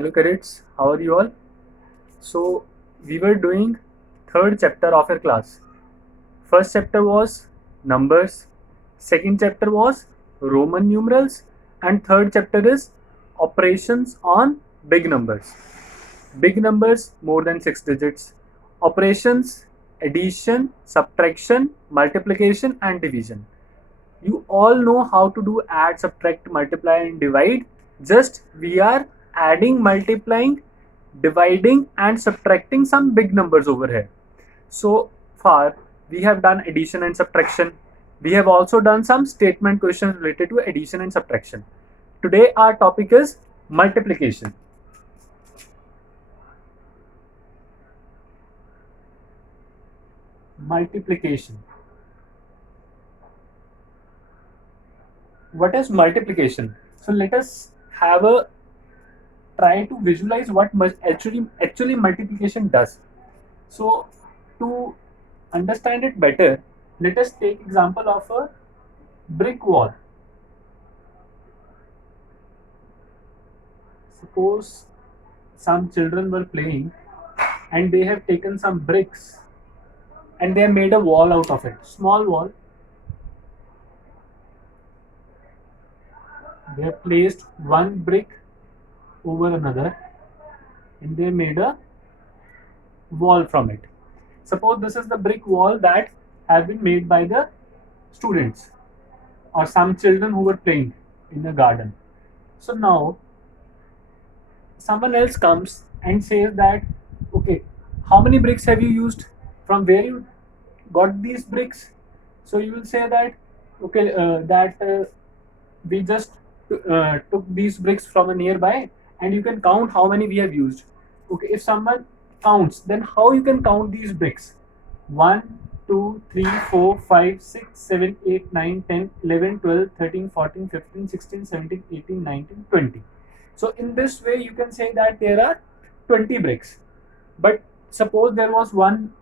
Hello cadets, how are you all? So we were doing third chapter of our class. First chapter was numbers, second chapter was Roman numerals, and third chapter is operations on big numbers. Big numbers more than 6 digits. Operations, addition, subtraction, multiplication and division. You all know how to do add, subtract, multiply and divide. Just we are adding, multiplying, dividing and subtracting some big numbers over here. So far we have done addition and subtraction. We have also done some statement questions related to addition and subtraction. Today our topic is multiplication. Multiplication. What is multiplication? So let us have a try to visualize what actually multiplication does. So to understand it better, let us take example of a brick wall. Suppose some children were playing and they have taken some bricks and they have made a wall out of it, small wall. They have placed one brick over another and they made a wall from it. Suppose this is the brick wall that have been made by the students or some children who were playing in the garden. So now someone else comes and says that, okay, how many bricks have you used? From where you got these bricks? So you will say that, okay, we just took these bricks from a nearby, and you can count how many we have used. Okay, if someone counts, then how you can count these bricks? 1, 2, 3, 4, 5, 6, 7, 8, 9, 10, 11, 12, 13, 14, 15, 16, 17, 18, 19, 20. So in this way you can say that there are 20 bricks. But suppose there was one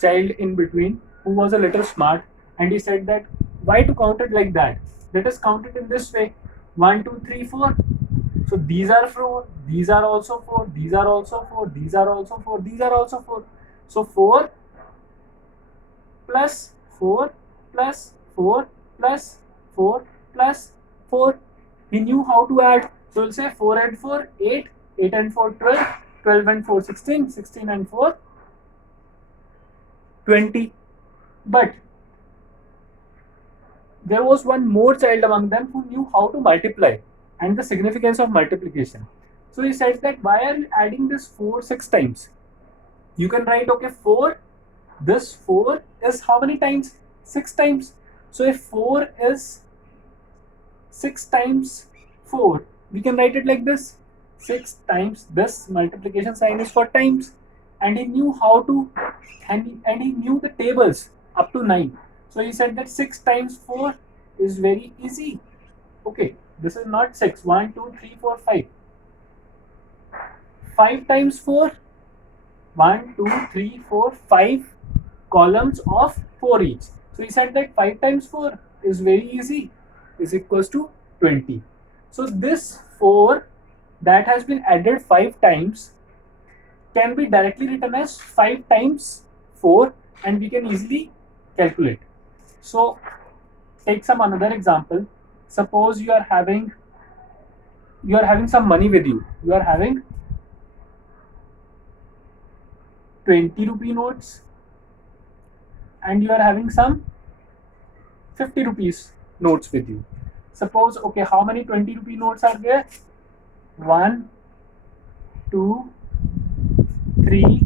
child in between who was a little smart and he said that why to count it like that? Let us count it in this way. 1, 2, 3, 4. So these are 4, these are also 4, these are also 4, these are also 4, these are also 4. So 4 plus 4 plus 4 plus 4 plus 4. He knew how to add. So we'll say 4 and 4, 8, 8 and 4, 12, 12 and 4, 16, 16 and 4, 20. But there was one more child among them who knew how to multiply and the significance of multiplication. So he said that why are you adding this 4 6 times? You can write, okay, 4, this 4 is how many times? 6 times. So if 4 is 6 times 4, we can write it like this. 6 times, this multiplication sign is for times, and he knew how to, and he knew the tables up to 9. So he said that 6 times 4 is very easy. Okay, this is not 6. 1, 2, 3, 4, 5. 5 times 4. 1, 2, 3, 4, 5 columns of 4 each. So he said that 5 times 4 is very easy, is equals to 20. So this 4 that has been added 5 times can be directly written as 5 times 4, and we can easily calculate. So take some another example. Suppose you are having some money with you. You are having 20 rupee notes and you are having some 50 rupees notes with you. Suppose, okay, how many 20 rupee notes are there? 1, 2, 3,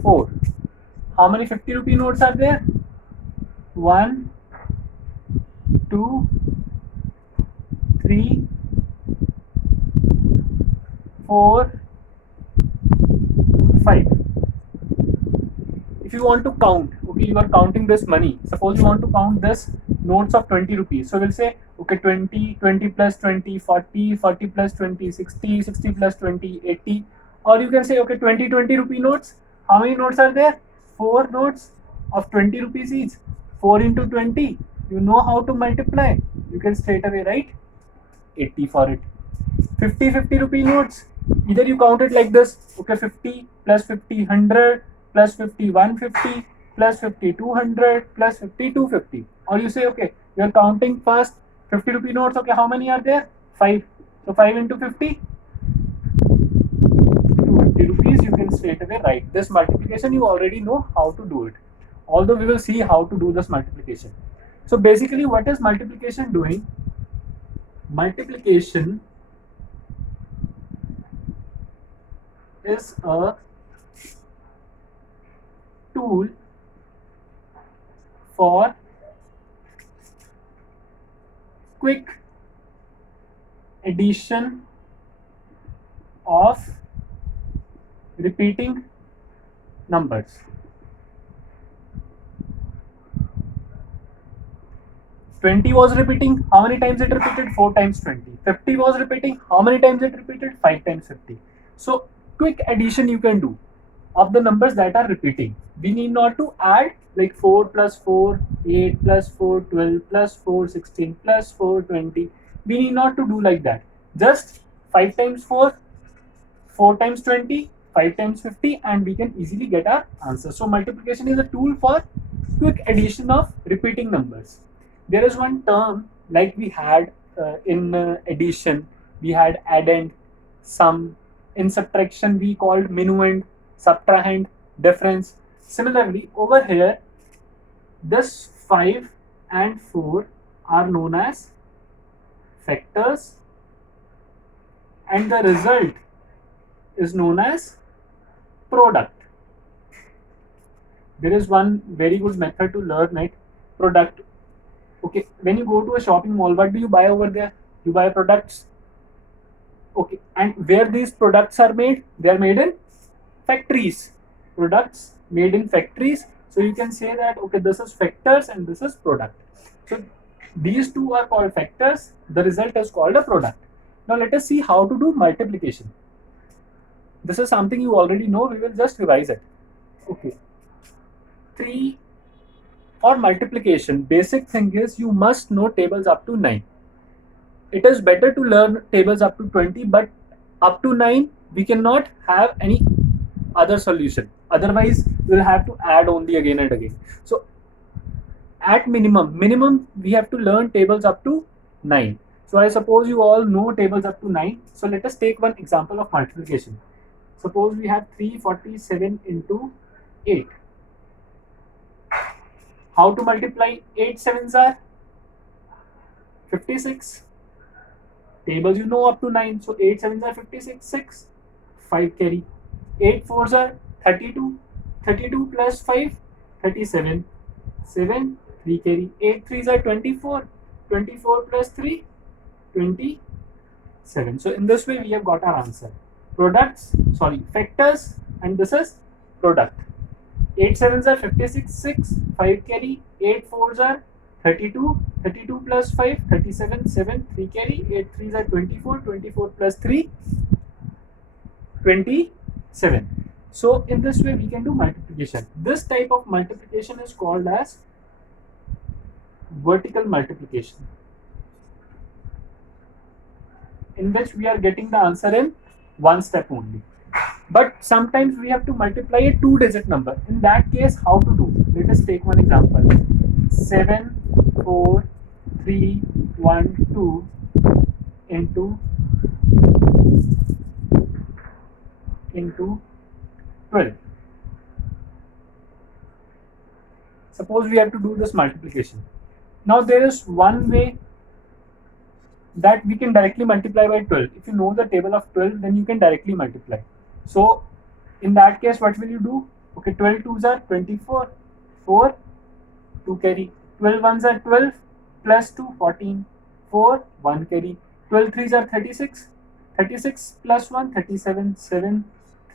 4. How many 50 rupee notes are there? 1, 2, 3, 4, 5. If you want to count, okay, you are counting this money. Suppose you want to count this notes of 20 rupees. So we'll say, okay, 20, 20 plus 20, 40, 40 plus 20, 60, 60 plus 20, 80. Or you can say, okay, 20, 20 rupee notes. How many notes are there? 4 notes of 20 rupees each. 4 into 20. You know how to multiply. You can straight away write 80 for it. 50 rupee notes, either you count it like this, okay, 50 plus 50 100 plus 50 150 plus 50 200 plus 50 250, or you say okay, you are counting first 50 rupee notes, okay, how many are there? 5. So 5 into 50, 250 rupees. You can straight away write this multiplication. You already know how to do it, although we will see how to do this multiplication. So basically, what is multiplication doing? Multiplication is a tool for quick addition of repeating numbers. Twenty was repeating. How many times it repeated? 4 times 20. 50 was repeating. How many times it repeated? 5 times 50. So quick addition you can do of the numbers that are repeating. We need not to add like 4 plus 4, 8 plus 4, 12 plus 4, 16 plus 4, 20. We need not to do like that. Just 5 times 4, 4 times 20, 5 times 50, and we can easily get our answer. So multiplication is a tool for quick addition of repeating numbers. There is one term like we had in addition, we had addend, sum. In subtraction, we called minuend, subtrahend, difference. Similarly, over here, this 5 and 4 are known as factors, and the result is known as product. There is one very good method to learn it, product. Okay, when you go to a shopping mall, what do you buy over there? You buy products. Okay, and where these products are made? They are made in factories. Products made in factories. So you can say that okay, this is factors and this is product. So these two are called factors. The result is called a product. Now let us see how to do multiplication. This is something you already know. We will just revise it. Okay, 3. For multiplication, basic thing is you must know tables up to 9. It is better to learn tables up to 20, but up to 9 we cannot have any other solution. Otherwise, we will have to add only again and again. So at minimum we have to learn tables up to 9. So I suppose you all know tables up to 9. So let us take one example of multiplication. Suppose we have 347 into 8. How to multiply? 8 sevens are 56. Tables you know up to 9. So 8 sevens are 56. 6. 5 carry. 8 fours are 32. 32 plus 5, 37. 7. 3 carry. 8 threes are 24. 24 plus 3, 27. So in this way we have got our answer. Factors, and this is product. 8 sevens are 56, 6, 5 carry, 8 fours are 32, 32 plus 5, 37, 7, 3 carry, 8 threes are 24, 24 plus 3, 27. So in this way we can do multiplication. This type of multiplication is called as vertical multiplication, in which we are getting the answer in one step only. But sometimes we have to multiply a 2-digit number. In that case, how to do? Let us take one example. 7, 4, 3, 1, 2 into 12. Suppose we have to do this multiplication. Now there is one way that we can directly multiply by 12. If you know the table of 12, then you can directly multiply. So in that case, what will you do? Okay, 12 twos are 24, 4, 2 carry. 12 ones are 12 plus 2, 14, 4, 1 carry. 12 threes are 36, 36 plus 1, 37, 7,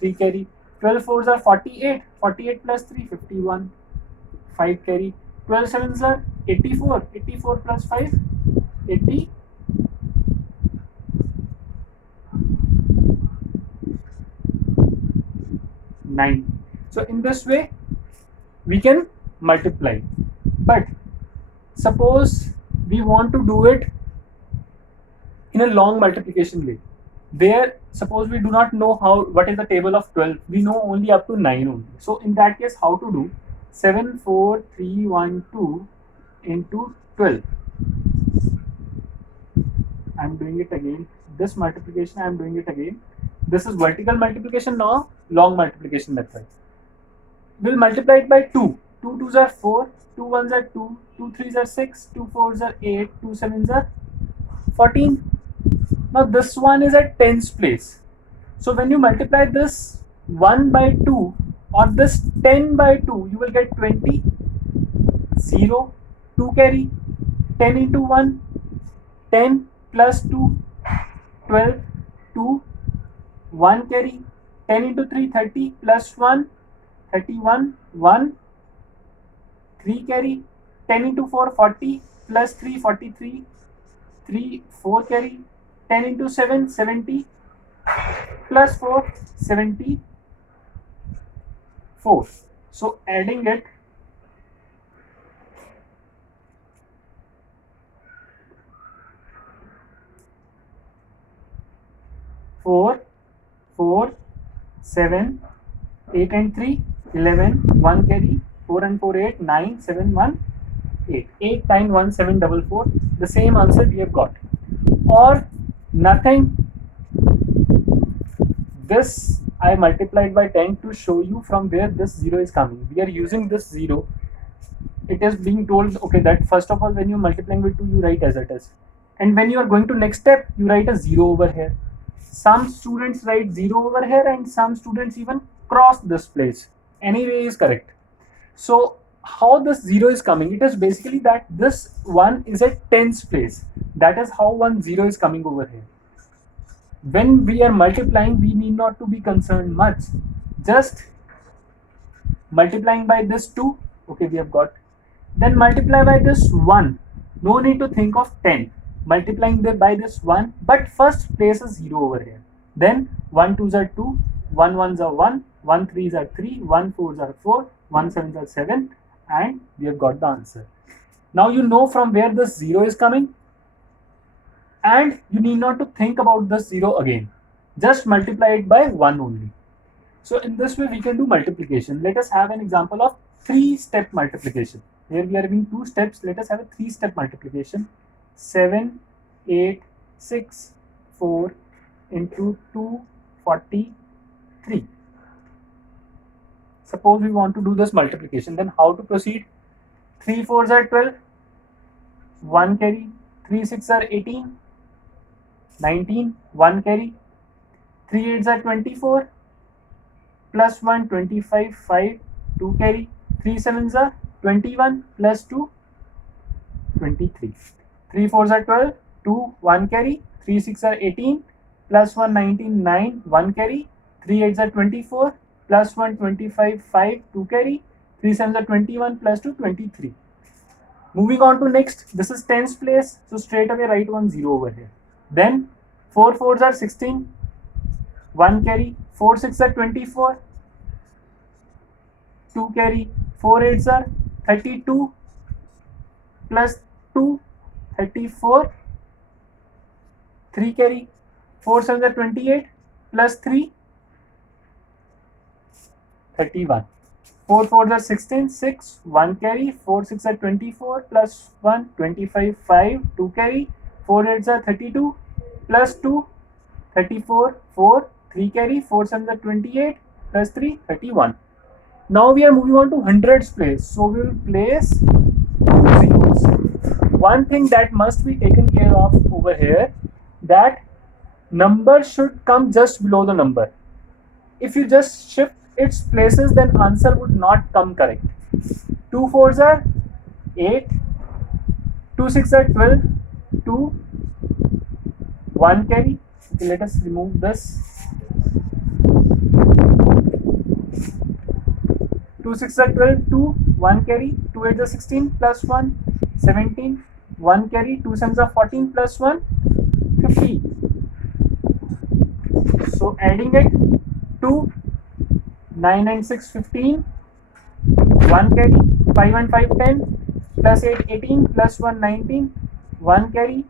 3 carry. 12 fours are 48, 48 plus 3, 51, 5 carry. 12 sevens are 84, 84 plus 5, 80. 9. So in this way we can multiply. But suppose we want to do it in a long multiplication way, where suppose we do not know what is the table of 12, we know only up to 9 only. So in that case, how to do 7 4 3 1 2 into 12. I'm doing it again. This multiplication I'm doing it again. This is vertical multiplication. Now long multiplication method. We'll multiply it by 2. 2 2s are 4, 2 1s are 2, 2 3s are 6, 2 4s are 8, 2 7s are 14. Now this one is at tens place. So when you multiply this 1 by 2 or this 10 by 2, you will get 20, 0, 2 carry, 10 into 1, 10 plus 2, 12, 2, 1 carry, 10 into 3, 30 plus 1, 31, 1, 3 carry, 10 into 4, 40 plus 3, 43, 3, 4 carry, 10 into 7, 70 plus 4, 74. So adding it, 4, 4, 7, 8 and 3, 11, 1 carry, 4 and 4, 8, 9, 7, 1, 8. 8, 9, 1, 7, 4, 4. The same answer we have got. Or nothing. This I multiplied by 10 to show you from where this 0 is coming. We are using this 0. It is being told, okay, that first of all, when you're multiplying with 2, you write as it is. And when you are going to next step, you write a 0 over here. Some students write 0 over here and some students even cross this place. Anyway is correct. So how this 0 is coming? It is basically that this 1 is at tens place. That is how 0 is coming over here. When we are multiplying, we need not to be concerned much. Just multiplying by this 2, okay, we have got. Then multiply by this 1. No need to think of 10. Multiplying by this 1, but first place a 0 over here. Then 1 2s are 2, 1 1s are 1, 1 3s are 3, 1 4s are 4, 1 7s are 7, and we have got the answer. Now you know from where this 0 is coming, and you need not to think about this 0 again. Just multiply it by 1 only. So in this way we can do multiplication. Let us have an example of 3-step multiplication. Here we are having 2 steps. Let us have a 3-step multiplication. 7, 8, 6, 4 into 243. Suppose we want to do this multiplication, then how to proceed? 3 4s are 12, 1 carry, 3 6s are 18, 19, 1 carry, 3 8s are 24, plus 1, 25, 5, 2 carry, 3 7s are 21, plus 2, 23. 3 4s are 12, 2, 1 carry, 3 6 are 18, plus 1, 19, 9, 1 carry, 3 8s are 24, plus 1, 25, 5, 2 carry, 3 7s are 21, plus 2, 23. Moving on to next, this is tens place, so straight away write 1 0 over here. Then 4 4s are 16, 1 carry, 4 6 are 24, 2 carry, 4 8s are 32, plus 2, 34, 3 carry, 4 7s are 28, plus 3, 31. 4 4s are 16, 6, 1 carry, 4 6 are 24, plus 1, 25, 5, 2 carry, 4 8s are 32, plus 2, 34, 4, 3 carry, 4 7s are 28, plus 3, 31. Now we are moving on to hundreds place. So we will place 2 zeros. One thing that must be taken care of over here, that number should come just below the number. If you just shift its places, then answer would not come correct. 2 4s are 8, 2 6 are 12, 2, 1 carry. Okay, let us remove this. 2 6 are 12, 2, 1 carry, 2 8 are 16, plus 1, 17, 1 carry, 2 7s are 14, plus 1, 15. So adding it, 2, 9 and 6, 15, 1 carry, 5 and 5, 10, plus 8, 18, plus 1, 19, 1 carry,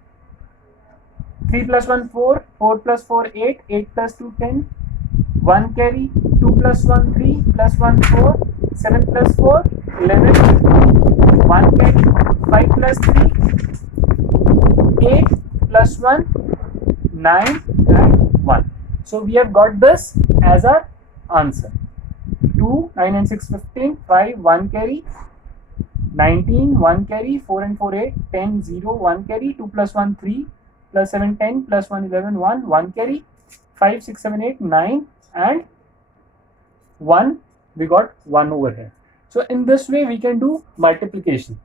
3 plus 1 4, 4 plus 4 8, 8 plus 2 10, 1 carry, 2 plus 1 3, plus 1 4, 7 plus 4 11, 1 carry, 5 plus 3 8, plus 1 9 and 1. So we have got this as our answer. 2, 9 and 6 15, 5 1 carry, 19 1 carry, 4 and 4 8, 10 0 1 carry, 2 plus 1 3, plus 7 10, plus 1 11 1, 1 carry, 5 6 7 8 9 and 1. We got 1 over here. So in this way we can do multiplication.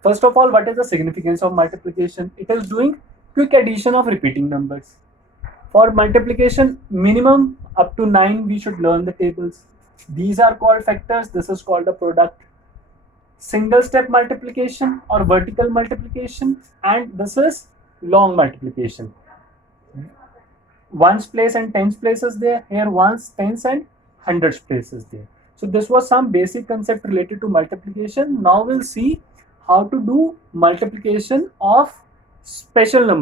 First of all, what is the significance of multiplication? It is doing quick addition of repeating numbers. For multiplication, minimum up to 9 we should learn the tables. These are called factors. This is called a product. Single step multiplication or vertical multiplication, and this is long multiplication. Ones place and tens places there. Here ones, tens and hundreds places there. So this was some basic concept related to multiplication. Now we'll see how to do multiplication of special numbers.